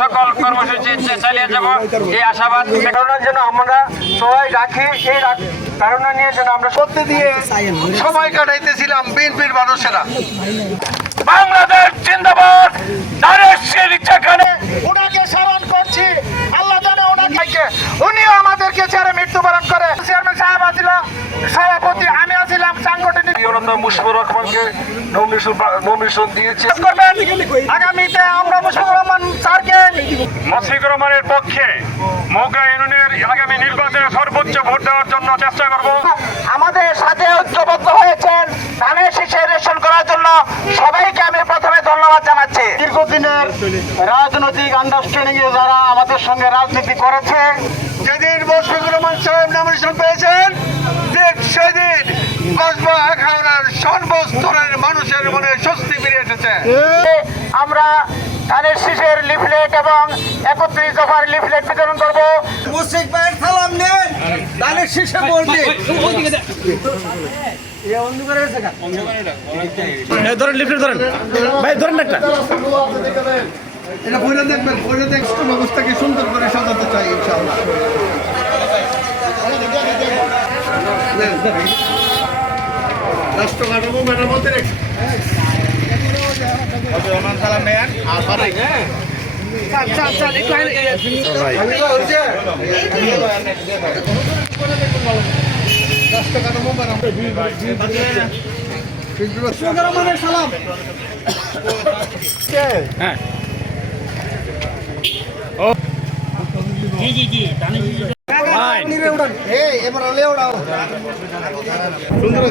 সকল কর্মসূচি চালিয়ে যাব, এই আশাবাদ কারণের জন্য আমরা সবাই রাখি এই ধারণা নিয়ে যেন আমরা সত্যি দিয়ে সময় কাটাইতেছিলাম বিএনপির মানুষেরা। বাংলাদেশ জিন্দাবাদ! সাংগঠনিক মুশফুর রহমানকে নমিনেশন দিয়েছে। আগামীতে আমরা মুশফিকুর রহমান স্যারকে মাসিকুর রহমানের পক্ষে মৌকা ইউনিয়নের আগামী নির্বাচনে সর্বোচ্চ ভোট দেওয়ার জন্য চেষ্টা করব। আমাদের সাথে ঐক্যবদ্ধ হয়েছেন ধানের শীষে রেশন করার জন্য সবাইকে আমি প্রথমে ধন্যবাদ জানাচ্ছি। দীর্ঘদিনের রাজনৈতিক আন্ডারস্ট্যান্ডিং এ যারা আমাদের সঙ্গে রাজনীতি করেছে আখাউড়ার সর্বস্তরের মানুষের মনে স্বস্তি ফিরে এসেছে। আমরা ধানের শীষের লিফলেট এবং একত্রিশ দফার লিফলেট বিতরণ করব। মুশিক ভাইয়ের সালাম নেন। ধানের ভোট দিন ধরেন লিফলেট ধরেন। ভাই ধরেন একটা। এটা বইটা দেখবেন বইটা দেখুন অবস্থাকে সুন্দর করে সাজাতে চাই ইনশাআল্লাহ। রাষ্ট্র কাঠামো মেরামত সালাম। ভাই এই এবার লে ওড়াও সুন্দর